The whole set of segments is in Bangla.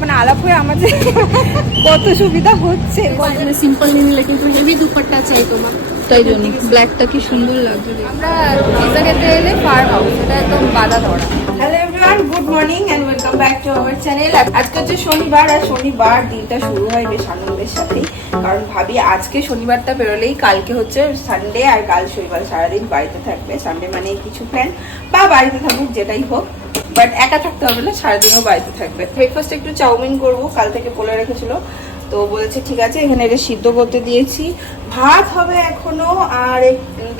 মানে আলাপ হয়ে আমাদের কত সুবিধা হচ্ছে। সিম্পল নিলে কিন্তু হেভি দুপাট্টা চাই তোমার, তাই জন্য ব্ল্যাকটা কি সুন্দর লাগছে। আমরা পিজা খেতে এলে ফার্ম হাউস, এটা একদম বাধা ধরা। Hello everyone, good morning and welcome back to our channel. আজকে হচ্ছে শনিবার, আর শনিবার দিনটা শুরু হয় বেশ আনন্দের সাথেই, কারণ ভাবি আজকে শনিবারটা বেরোলেই কালকে হচ্ছে সানডে, আর কাল শনিবার সারাদিন বাড়িতে থাকবে। সানডে মানে কিছু প্ল্যান বা বাড়িতে থাকুক যেটাই হোক, বাট একা থাকতে হবে না, সারাদিনও বাড়িতে থাকবে। ব্রেকফাস্টে একটু চাউমিন করবো, কাল থেকে বলে রেখেছিল, তো বলেছে ঠিক আছে। এখানে এটা সিদ্ধ করতে দিয়েছি, ভাত হবে এখনো, আর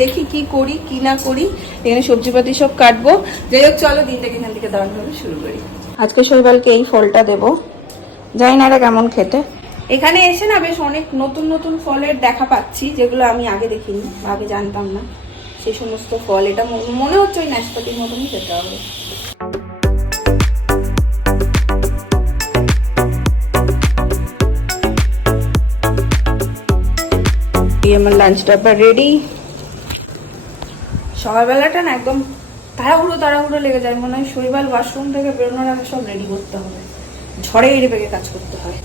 দেখি কি করি কি না করি। এখানে সবজিপাতি সব কাটবো। যাই হোক চলো দিনটাকে এখান থেকে দারুণভাবে শুরু করি। আজকে শৈবালকে এই ফলটা দেবো, জানি না এটা কেমন খেতে। এখানে এসে না বেশ অনেক নতুন নতুন ফলের দেখা পাচ্ছি, যেগুলো আমি আগে দেখিনি বা আগে জানতাম না। সেই সমস্ত ফল, এটা মনে হচ্ছে ওই নাশপাতির মতনই খেতে হবে। আমার লাঞ্চ ডাব্বা রেডি। সকালবেলাটা না একদম তাড়াহুড়ো লেগে যায়, মনে হয় শৈবাল ওয়াশরুম থেকে বেরোনোর আগে সব রেডি করতে হবে, ঝড়ে এড়ে বেগে কাজ করতে হয়।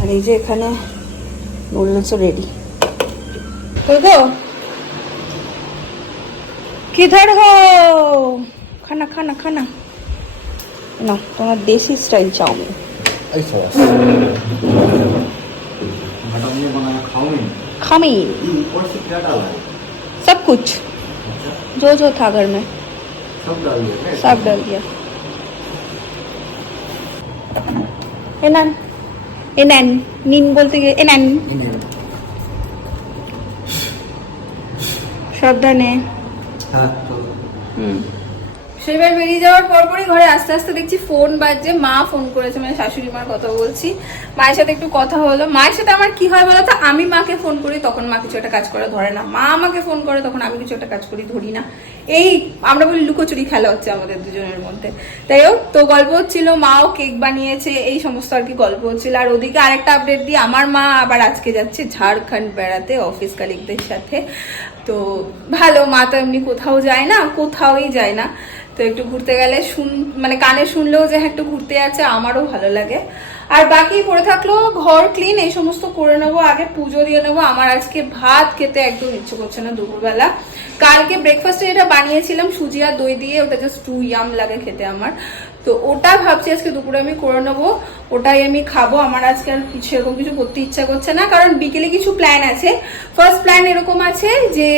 আর এই যে এখানে নুডলসও রেডি। কই গো, কিধার হো? খানা খানা খানা না, তোমার দেশি স্টাইল চাউমিন। खामीन सब कुछ जो जो था घर में सब डाल दिया। एनन एनन नीन बोलते गए एनन সাবধানে। সেবার বেরিয়ে যাওয়ার পরপরই ঘরে আস্তে আস্তে দেখছি ফোন বাজছে। মা ফোন করেছে, মানে শাশুড়ি মার কথা বলছি। মায়ের সাথে একটু কথা হলো। মায়ের সাথে আমার কি হয় বলতো, আমি মাকে ফোন করি তখন মা কিছু একটা কাজ করে ধরে না, মা আমাকে ফোন করে তখন আমি কিছু একটা কাজ করি ধরি না। এই আমরা বলি লুকোচুরি খেলা হচ্ছে আমাদের দুজনের মধ্যে। তাই হোক, তো গল্প হচ্ছিল, মাও কেক বানিয়েছে, এই সমস্ত আর কি গল্প হচ্ছিল। আর ওদিকে আরেকটা আপডেট দিই, আমার মা আবার আজকে যাচ্ছে ঝাড়খণ্ড বেড়াতে অফিস কালিগদের সাথে। তো ভালো, মা তো এমনি কোথাও যায় না, কোথাওই যায় না, তো একটু ঘুরতে গেলে মানে কানে শুনলেও যে একটু ঘুরতে আছে, আমারও ভালো লাগে। আর বাকি পড়ে থাকলো ঘর ক্লিন, এই সমস্ত করে নেবো, আগে পুজো দিয়ে নেবো। আমার আজকে ভাত খেতে একদম ইচ্ছে করছে না দুপুরবেলা। কালকে ব্রেকফাস্টে যেটা বানিয়েছিলাম সুজি আর দই দিয়ে, ওটা জাস্ট টু ইয়াম লাগে খেতে আমার, তো ওটা ভাবছি আজকে দুপুরে আমি করে নেবো, ওটাই আমি খাবো। আমার আজকে আর কিছু এরকম কিছু করতে ইচ্ছা করছে না, কারণ বিকেলে কিছু প্ল্যান আছে। ফার্স্ট প্ল্যান এরকম আছে যে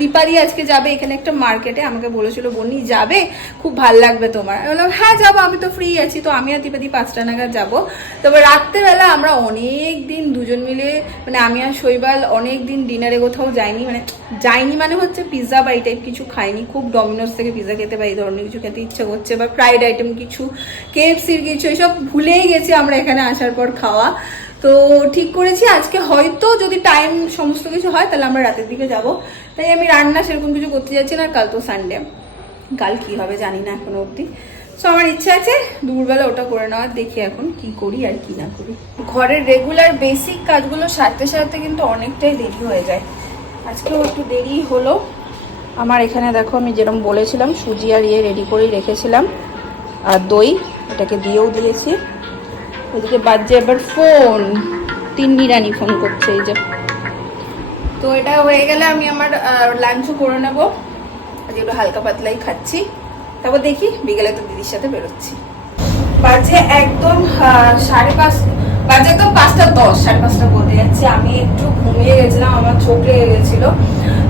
দীপালি আজকে যাবে এখানে একটা মার্কেটে, আমাকে বলেছিল বনি যাবে, খুব ভাল লাগবে তোমার। আমি বললাম হ্যাঁ যাবো, আমি তো ফ্রি আছি। তো আমি আর দীপালি 5টা নাগাদ যাবো। তবে রাত্রেবেলা আমরা অনেক দিন দুজন মিলে, মানে আমি আর শৈবাল অনেক দিন ডিনারে কোথাও যাইনি, মানে হচ্ছে পিৎজা বা এই টাইপ কিছু খাইনি। খুব ডমিনোস থেকে পিৎজা খেতে বা এই ধরনের কিছু খেতে ইচ্ছে করছে, বা ফ্রাইড আইটেম কিছু, কেএফসির কিছু, এসব ভুলেই গেছি আমরা এখানে আসার পর খাওয়া। তো ঠিক করেছি আজকে হয়তো যদি টাইম সমস্ত কিছু হয় তাহলে আমরা রাতের দিকে যাব। তাই আমি রান্না সেরকম কিছু করতে যাচ্ছি না, কাল তো সানডে, কাল কি হবে জানি না এখনো অবধি। সো আমার ইচ্ছা আছে দুপুরবেলা ওটা করে নেওয়ার, দেখি এখন কি করি আর কি না করি। ঘরের রেগুলার বেসিক কাজগুলো সারতে সারতে কিন্তু অনেকটাই দেরি হয়ে যায়। আজকেও একটু দেরি হলো। আমার এখানে দেখো, আমি যেরকম বলেছিলাম সুজি আর রেডি করেই রেখেছিলাম, আর দই এটাকে দিয়েও দিয়েছি। ওদিকে বাজছে এবার ফোন, তিন্নি রানী ফোন করছে, এই যে। তো এটা হয়ে গেলে আমি আমার লাঞ্চও করে নেবো, যেগুলো হালকা পাতলাই খাচ্ছি। তারপর দেখি বিকেলে তো দিদির সাথে বেরোচ্ছি। বাজে একদম 5:30, বাজে একদম 5:10, 5:30 বলতে যাচ্ছি। আমি একটু ঘুমিয়ে গেছিলাম, আমার চোখ লেগে গেছিল,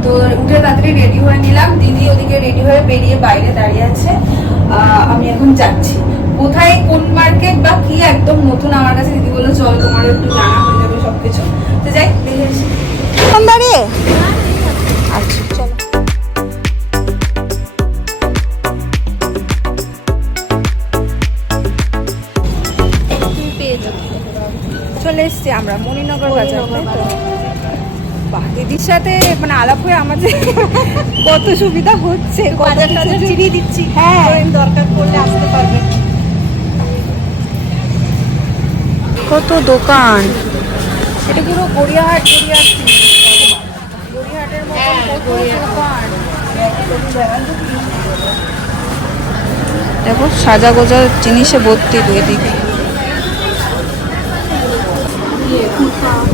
তো উঠে তাড়াতাড়ি রেডি হয়ে নিলাম। দিদি ওদিকে রেডি হয়ে বেরিয়ে বাইরে দাঁড়িয়ে আছে। আমি এখন যাচ্ছি কোথায়, কোন মার্কেট বা কি একদম নতুন আমার কাছে। দিদি বললো চল, তোমার একটু জানা হয়ে যাবে সবকিছু। তো যাই, দেখে আসি। দাঁড়িয়ে আচ্ছা চলো। চলে এসছি আমরা মণিনগর বাজার। বাহ, দিদির সাথে মানে আলাপ হয়ে আমাদের কত সুবিধা হচ্ছে, চিনিয়ে দিচ্ছি। হ্যাঁ, দরকার পড়লে আসতে পারবে। কত দোকান, এটা পুরো গড়িয়াহাটের মতো কত দোকান। দেখো সাজা গোজা জিনিসে ভর্তি দুই দিকে।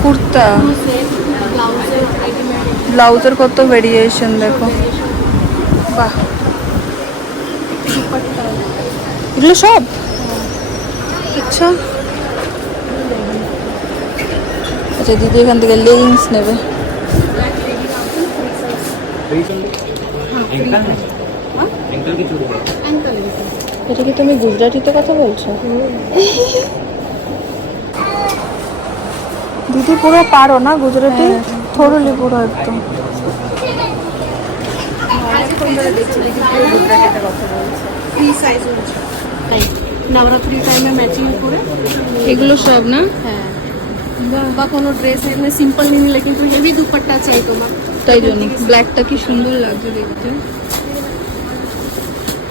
কুর্তা, ব্লাউজের কত ভেরিয়েশন দেখো। বাহ, এগুলো সব? আচ্ছা আচ্ছা, দিদি এখান থেকে লেগিংস নেবে। এটা কি তুমি গুজরাটিতে কথা বলছো? দিদি পুরো পারো না গুজরাটি? থোড়লি পুরো একদম। নবরাত্রি টাইমে ম্যাচিং করে এগুলো সব না? হ্যাঁ, বা কোনো ড্রেস এমনি সিম্পল নিয়ে নিলে কিন্তু হেভি দুপাট্টা চাই তোমার, তাই জন্য ব্ল্যাকটা কি সুন্দর লাগছে দেখতে।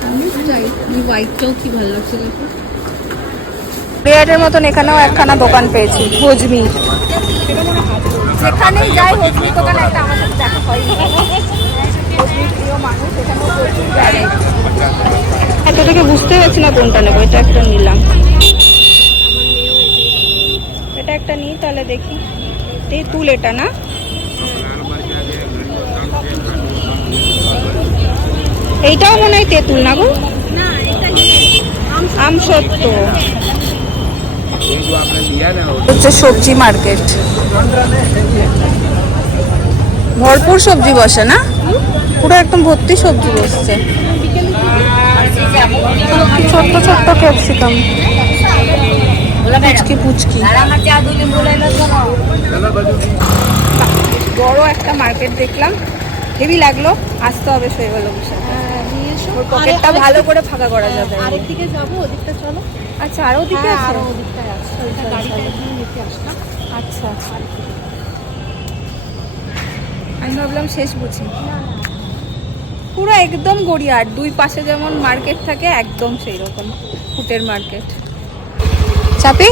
আমি চাই হোয়াইটটাও কি ভালো লাগছে দেখো। বিরাটের মতন এখানেও একখানা দোকান পেয়েছি, হজমি। যেখানেই যাই হজমি দোকানে একটা আমার সাথে দেখা হয়। হজমি প্রিয় মানুষ, এখানেও প্রচুর বেড়ায়। এত থেকে বুঝতে পারছি না কোনটা নেবো। এটা একটা নিলাম, এটা একটা নিই তাহলে দেখি। তেঁতুল এটা না? এইটাও মনে হয় তেঁতুল না গো? আম সত্য হচ্ছে সবজি মার্কেট, ভরপুর সবজি বসে না? পুরো একদম ভর্তি সবজি বসছে। ছোট্ট ছোট্ট ক্যাপসিকাম, পুচকি পুচকি। বড় একটা মার্কেট দেখলাম, হেভি লাগলো। আসতে হবে শৈবাল অফিসে, ওর পকেটটা ভালো করে ফাঁকা করা যাবে। আরেকদিকে যাবো, ওদিকটা চলো। আচ্ছা, আরো ওদিকে আছে? আরো ওদিকটায় আছে, গাড়িটা এখানে নিতে আসলাম। আচ্ছা আচ্ছা, আমি ভাবলাম শেষ বুঝি। পুরো একদম গড়িয়াহাট, দুই পাশে যেমন মার্কেট থাকে একদম সেই রকম ফুটের মার্কেট। চাপি?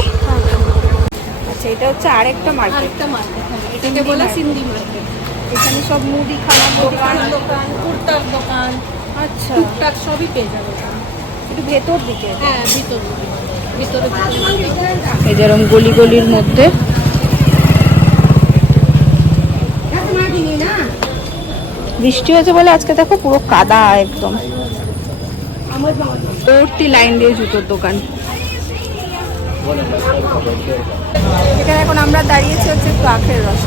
আচ্ছা, এটা হচ্ছে আরেকটা মার্কেট। আরেকটা মার্কেট, এটাকে বলে সিন্ধি মার্কেট। এখানে সব মুদি খানা দোকান, কুর্তার দোকান, আচ্ছা টুকটাক সবই পেয়ে যাবে। একটু ভেতর দিকে। হ্যাঁ, ভিতরে এই যেরকম গলি গলির মধ্যে। বৃষ্টি হয়েছে বলে আজকে দেখো পুরো কাদা একদম। ভর্তি লাইন দিয়ে জুতোর দোকান। এখানে এখন আমরা দাঁড়িয়েছি হচ্ছে একটু আখের রস,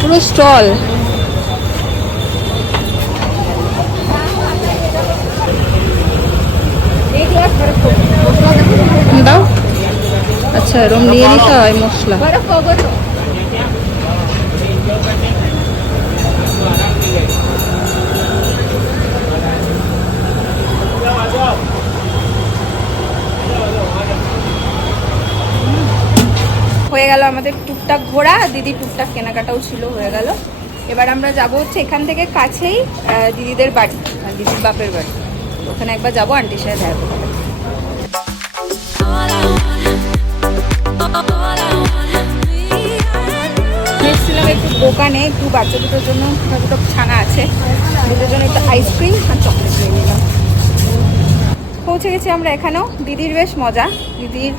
পুরো স্টল। দাও। আচ্ছা, এরকম নিয়ে নিতে হয় মশলা। হয়ে গেল আমাদের টুকটাক ঘোরা, দিদি টুকটাক কেনাকাটাও ছিল, হয়ে গেল। এবার আমরা যাব হচ্ছে এখান থেকে কাছেই দিদিদের বাড়ি, দিদির বাপের বাড়ি। ওখানে একবার যাবো, আন্টির সাথে দেখা করবো। এসেছিলাম একটু দোকানে, একটু বাচ্চা দুটোর জন্য দুটো ছানা আছে, দুটোর জন্য একটু আইসক্রিম আর চকলেট নিয়ে নিলাম। পৌঁছে গেছি আমরা এখানেও। দিদির বেশ মজা, দিদির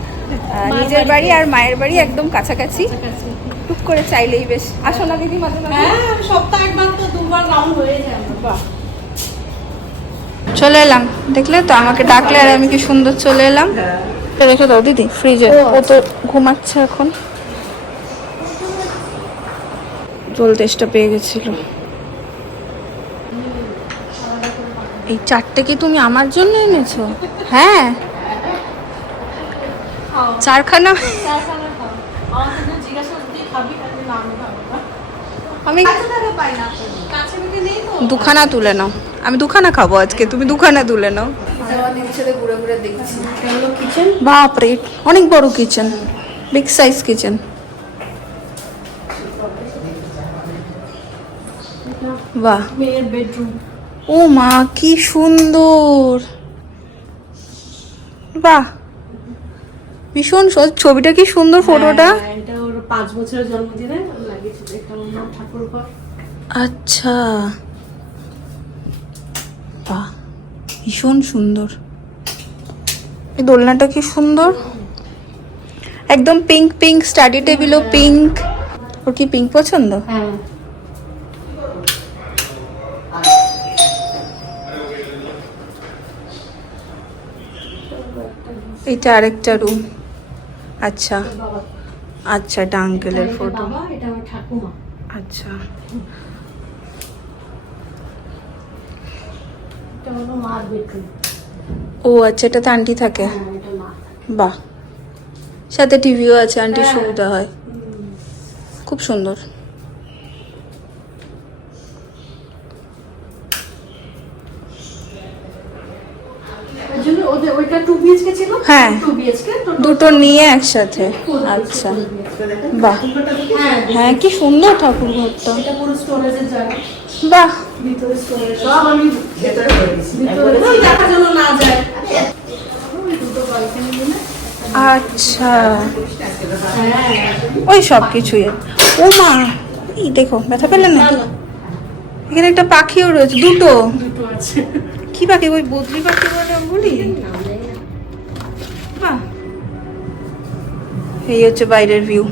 নিজের বাড়ি আর মায়ের বাড়ি একদম কাছাকাছি, টুক করে চাইলেই বেশ। আসো না দিদি মাঝে মাঝে? সপ্তাহে একবার তো দুবার রাউন্ড হয়ে যায়। বাহ, চলে এলাম। দেখলে তো, আমাকে ডাকলে আর আমি কি সুন্দর চলে এলাম। রেখে দাও দিদি ফ্রিজে, ও তো ঘুমাচ্ছে এখন। জল তেষ্টা পেয়ে গেছিল। এই চারটে কি তুমি আমার জন্য এনেছো? হ্যাঁ, চারখানা। আমি দুখানা তুলে নাও, আমি দুখানা খাবো আজকে, তুমি দুখানা তুলে নাও। বাপরে, অনেক বড় কিচেন, বিগ সাইজ কিচেন। বাহ, মেয়ের বেডরুম। ও মা, কি সুন্দর। বাহ, ভীষণ ছবিটা কি সুন্দর, ফটোটা। এটা ওর 5 বছরের জন্মদিনে লাগিয়েছিল, এটা ওর নাম ঠাকুরঘর। আচ্ছা, বাহ, ভীষণ সুন্দর। এই দোলনাটা কি সুন্দর। একদম পিঙ্ক পিঙ্ক, স্টাডি টেবিলও পিঙ্ক। ওর কি পিঙ্ক পছন্দ? হ্যাঁ এটা আরেকটা রুম। আচ্ছা আচ্ছা, এটা আঙ্কেলের ফটো। বাবা, এটা আমার ঠাকুমা। আচ্ছা, এটা হলো মার বেডরুম। ও আচ্ছা, এটাতে আন্টি থাকে। হ্যাঁ, এটা মা। বাহ, সাথে টিভিও আছে, আন্টির সুবিধা হয়। খুব সুন্দর। ওই জন্য ওইটা 2 BHK ছিল। হ্যাঁ, 2 BHK দুটো নিয়ে একসাথে। আচ্ছা, বাহ, হ্যাঁ, হ্যাঁ কি সুন্দর ঠাকুর ঘরটা। এটা পুরো স্টোরেজের জায়গা। বাহ, ভিতরে স্টোরেজ সব আমি ভিতরে করে দিয়েছি। ভিতরে দেখা যেন না যায়। ওই দুটো balcony দিয়ে না? আচ্ছা, হ্যাঁ, ওই সব কিছুই। ও মা, এই দেখো, ব্যথা পেলেন নাকি? এখানে একটা পাখিও রয়েছে, দুটো। দুটো আছে। কি পাখি? ওই বদ্রি পাখি বলে ওগুলি? বাহ, এই হচ্ছে বাইরের ভিউ।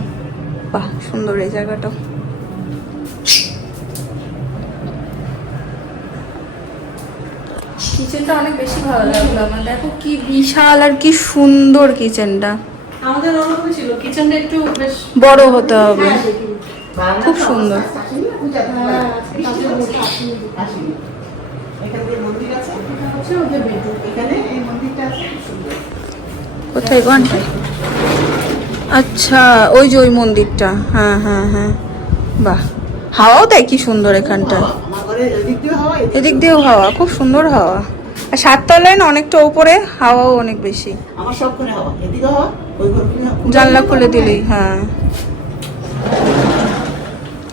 বাহ, সুন্দর এই জায়গাটা। কিচেনটা অনেক বেশি ভালো লাগলো আমার। দেখো কি বিশাল আর কি সুন্দর কিচেনটা। আমাদের ওরকম ছিল, কিচেনটা একটু বেশ বড় হতে হবে। হ্যাঁ, খুব সুন্দর। হ্যাঁ, তাদের মধ্যে আসেনি। এখানে যে মন্দির আছে, এটা হচ্ছে ওদের বেডরুম। এখানে এই মন্দিরটা আছে, খুব সুন্দর। কোথায় গো আন্টি? আচ্ছা, ওই যে ওই মন্দিরটা। হ্যাঁ হ্যাঁ হ্যাঁ, বাহ, হাওয়াও দেয় কি সুন্দর এখানটা। আমার ঘরে এদিক দিয়ে হাওয়া, এদিক দিয়েও হাওয়া, খুব সুন্দর হাওয়া। আর 7 তলায় না অনেকটা উপরে, হাওয়াও অনেক বেশি। আমার সব ঘরে হাওয়া, এদিকে হাওয়া, ওই ঘর জানলা খুলে দিলেই। হ্যাঁ,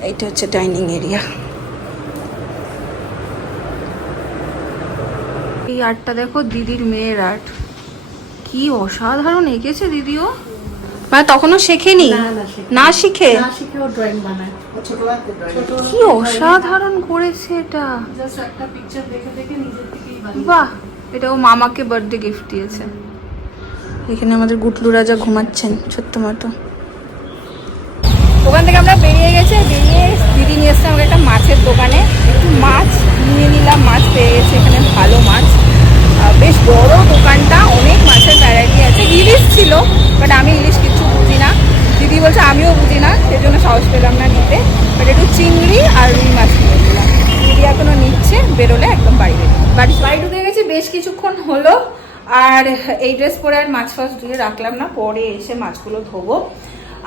এইটা হচ্ছে ডাইনিং এরিয়া। এই আর্টটা দেখো, দিদির মেয়ের আর্ট। কি অসাধারণ এঁকেছে দিদিও। মানে তখনও শেখেনি, না শিখে না শিখেও ড্রয়িং বানায়। ছোটবেলাতে drawing কি অসাধারণ করেছে এটা। জাস্ট একটা পিকচার দেখে দেখে নিজের থেকেই বানিয়ে। বাহ, এটা ও মামাকে বার্থডে গিফট দিয়েছে। এখানে আমাদের গুটলু রাজা ঘুমাচ্ছেন ছোট্ট মতো। ওখান থেকে আমরা বেরিয়ে দিদি নিয়ে এসছে আমাকে একটা মাছের দোকানে। একটু মাছ নিয়ে নিলাম, মাছ পেয়ে গেছে এখানে, ভালো মাছ। বেশ বড় দোকানটা, অনেক মাছের ভ্যারাইটি আছে। ইলিশ ছিল, বাট আমি ইলিশ কিছু বুঝি না। দিদি বলছে আমিও বুঝি না, সেজন্য সাহস পেলাম না নিতে। বাট একটু চিংড়ি আর রুই মাছ নিয়েছিলাম। দিদি এখনো নিচ্ছে, বেরোলে একদম বাড়ি ঢুকে গেছি বেশ কিছুক্ষণ হলো। আর এই ড্রেস পরে আর মাছ ফাছ ধুয়ে রাখলাম না, পরে এসে মাছগুলো ধোবো।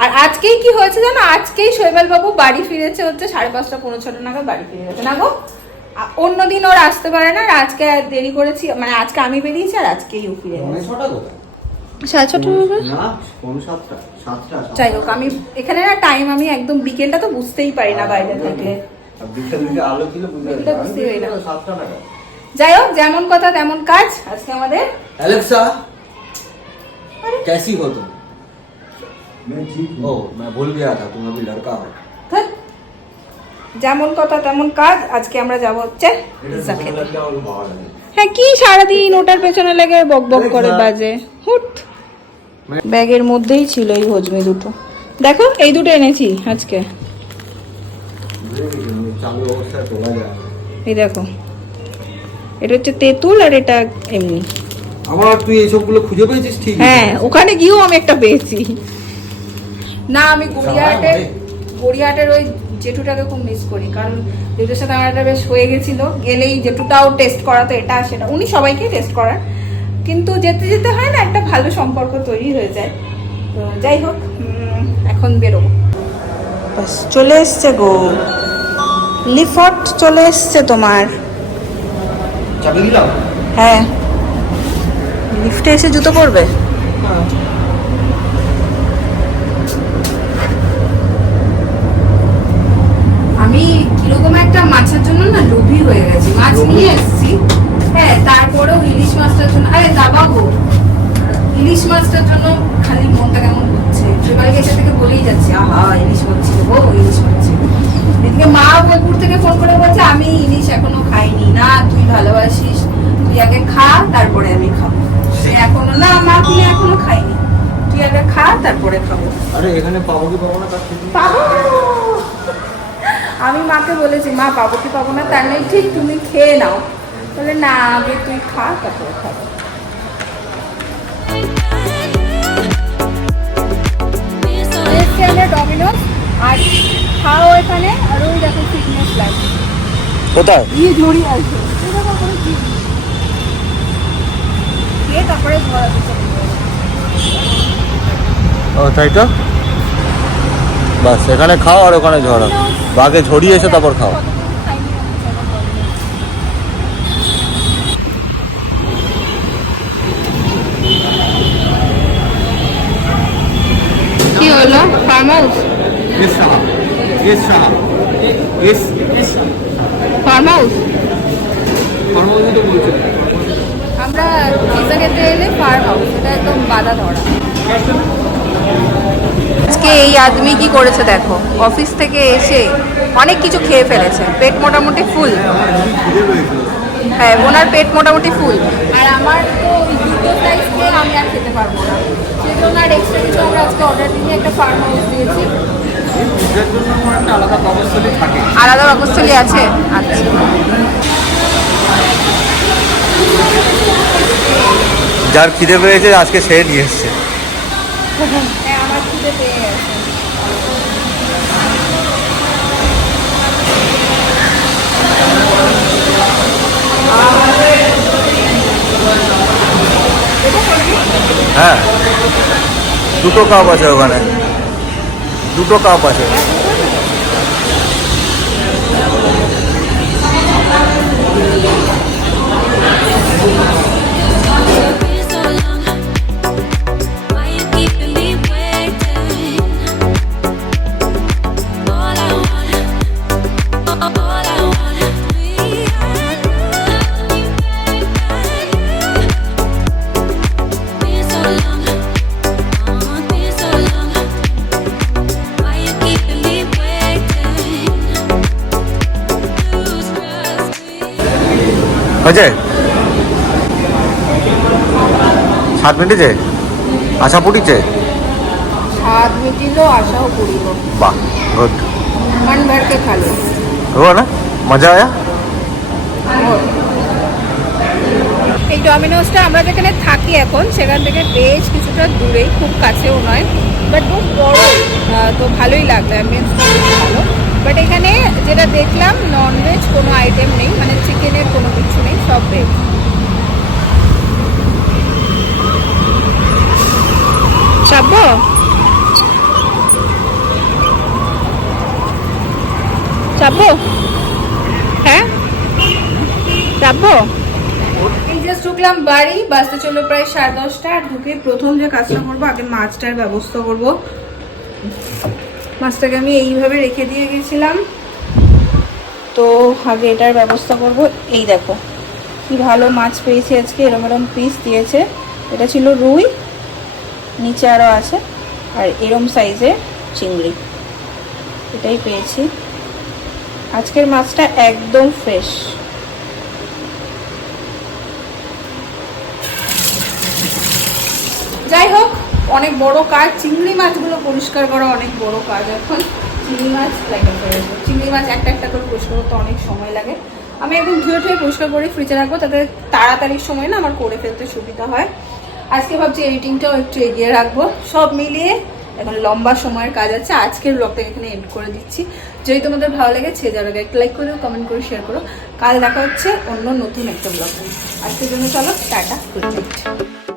আর আজকেই কি হয়েছে জানো, আজকেই শৈবাল বাবু বাড়ি ফিরেছে হচ্ছে 5:30 পৌনে 6 নাগাদ বাড়ি ফিরে গেছে না গো। অন্যদিন ওর আসতে পারে না, আর আজকে দেরি করেছি, মানে আজকে আমি বেরিয়েছি আর আজকেই ও ফিরে গেছে। 6:30 না, 7:30, 7টা। যাই হোক, আমি এখানে না টাইম আমি একদম বিকেলটা তো বুঝতেই পারি না বাইরে থাকলে। আর বিকেল দিকে আলো ছিল, বিকেলটা বুঝতেই পারি না। 7টা টাকা। যাই হোক, যেমন কথা তেমন কাজ। আজকে আমাদের एलेक्सा, कैसी हो तुम? मैं ठीक हूँ। ओह, मैं भूल गया था तुम अभी लड़का हो। ধ্যাৎ, যেমন কথা তেমন কাজ। আজকে আমরা যাবো হচ্ছে পিৎজা খেতে। হ্যাঁ, কি সারাদিন ওটার পেছনে লেগে বক বক করে বাজে। হুট, ব্যাগের মধ্যেই ছিল এই হজমি দুটো। দেখো, এই দুটো এনেছি আজকে। চালু অবস্থায় তোলা যায়। এই দেখো, এটা হচ্ছে তেঁতুল আর এটা এমনি। আমার তুই এইসবগুলো খুঁজে পেয়েছিস ঠিক? হ্যাঁ, ওখানে গিয়েও আমি একটা পেয়েছি। না, আমি গড়িয়াহাটের ওই জেঠুটাকে খুব মিস করি, কারণ জেঠুর সাথে আমার একটা বেশ হয়ে গেছিল। গেলেই জেঠুটাও টেস্ট করাতো এটা সেটা, উনি সবাইকেই টেস্ট করান, কিন্তু যেতে যেতে হয় না, একটা ভালো সম্পর্ক তৈরি হয়ে যায়। তো যাই হোক, এখন বেরোবো। ব্যাস চলে এসছে গো, লিফট চলে এসছে তোমার। চাবি দিলাম? হ্যাঁ, লিফটে এসে জুতো পরবে। আমি কিরকম একটা মাছের জন্য না লোভী হয়ে গেছি। মাছ নিয়ে এসেছি, হ্যাঁ, তারপরেও ইলিশ মাছটার জন্য, আরে দাবা গো, ইলিশ মাছটার জন্য খালি মনটা কেমন হচ্ছে। সেবার এসে থেকে বলেই যাচ্ছি, আহা ইলিশ মাছ ছিল গো, ইলিশ মাছ ছিল। এদিকে মা বোলপুর থেকে ফোন করে বলছে আমি ইলিশ এখনো খাইনি। না, তুই ভালোবাসিস, তুই আগে খা তারপরে আমি খাবো। সে এখনো না, মা কিনে এখনো খাইনি, তুই আগে খা তারপরে পরে খাবো। আরে এখানে পাবো কি পাবো না তার ঠিক নেই। পাবো, আমি মাকে বলেছি মা পাবো কি পাবো না তার নেই ঠিক, তুমি খেয়ে নাও। বলে না আগে তুই খা তারপরে খাবো। ডমিনোস আর খাও এখানে, আর ওই দেখো ফিটনেস লাইফ কোথায়? দিয়ে জড়িয়ে আসবে খেয়ে তারপরে ঘোরা দিচ্ছে। ও তাই তো, বাস এখানে খাও আর ওখানে ঝরাও, বাগে ঝরিয়ে এসে তারপর খাও। কি হলো ফার্ম হাউস? ফার্ম হাউস আমরা পিজা খেতে এলে ফার্ম হাউস, এটা একদম বাধা ধরা। আজকে এই আদমি কি করেছে দেখো, অফিস থেকে এসে অনেক কিছু খেয়ে ফেলেছে, পেট মোটামুটি ফুল। হ্যাঁ ওনার পেট মোটামুটি ফুল, আর আমার তো ওই দুটো স্লাইস খেয়ে আমি আর খেতে পারবো না, সেজন্য আর এক্সট্রা কিছু আমরা আজকে অর্ডার দিয়ে একটা ফার্ম হাউস দিয়েছি। আলাদা পাকস্থলী আছে, আচ্ছা। যার খিদে পেয়েছে আজকে সে নিয়ে এসছে। হ্যাঁ আমার খিদে পেয়ে গেছে। হ্যাঁ দুটো কাপ আছে ওখানে, দুটো কাপ আছে। হয়েছে 7 মিনিটে আশা পুটিছে, স্বাদ মিটিল আশাও করিল, বাহ গুড, মন ভর के खा लो। हुआ ना, मजा आया। এই ডমিনোসটা আমরা যেখানে থাকি এখন সেখান থেকে বেশ কিছুটা দূরেই, খুব কাছেও নয়, বাট খুব বড়, তো ভালোই লাগলো, অ্যাম্বিয়েন্স ভালো। বাট এখানে যেটা দেখলাম ননভেজ কোনো আইটেম নেই, মানে চিকেনের কোনো কিছু নেই, সব ভেজ। চাপবো চাপবো, হ্যাঁ চাপবো। এই জাস্ট ঢুকলাম বাড়ি, বাসতে চলো প্রায় 10:30, আর ঢুকে প্রথম যে কাজটা করবো আগে মাছটার ব্যবস্থা করবো। মাছটাকে আমি এইভাবে রেখে দিয়ে গেছিলাম, তো আগে এটার ব্যবস্থা করব। এই দেখো কি ভালো মাছ পেয়েছি আজকে, এরম এরম পিস দিয়েছে। এটা ছিল রুই, নিচে আরও আছে, আর এরম সাইজের চিংড়ি, এটাই পেয়েছি। আজকের মাছটা একদম ফ্রেশ। যাই হোক অনেক বড় কাজ, চিংড়ি মাছগুলো পরিষ্কার করা অনেক বড় কাজ। এখন চিংড়ি মাছ চিংড়ি মাছ একটা একটা করে পরিষ্কার করতে অনেক সময় লাগে। আমি একদম ধুয়ে পরিষ্কার করে ফ্রিজে রাখবো, তাতে তাড়াতাড়ির সময় না আমার করে ফেলতে সুবিধা হয়। আজকে ভাবছি এডিটিংটাও একটু এগিয়ে রাখবো। সব মিলিয়ে এখন লম্বা সময়ের কাজ আছে। আজকের ব্লগটা এখানে এন্ড করে দিচ্ছি। যদি তোমাদের ভালো লাগে যাওয়ার আগে একটা লাইক করো, কমেন্ট করে শেয়ার করো। কাল দেখা হচ্ছে অন্য নতুন একটা ব্লগ। আজকের জন্য চলো টাটা, গুড নাইট।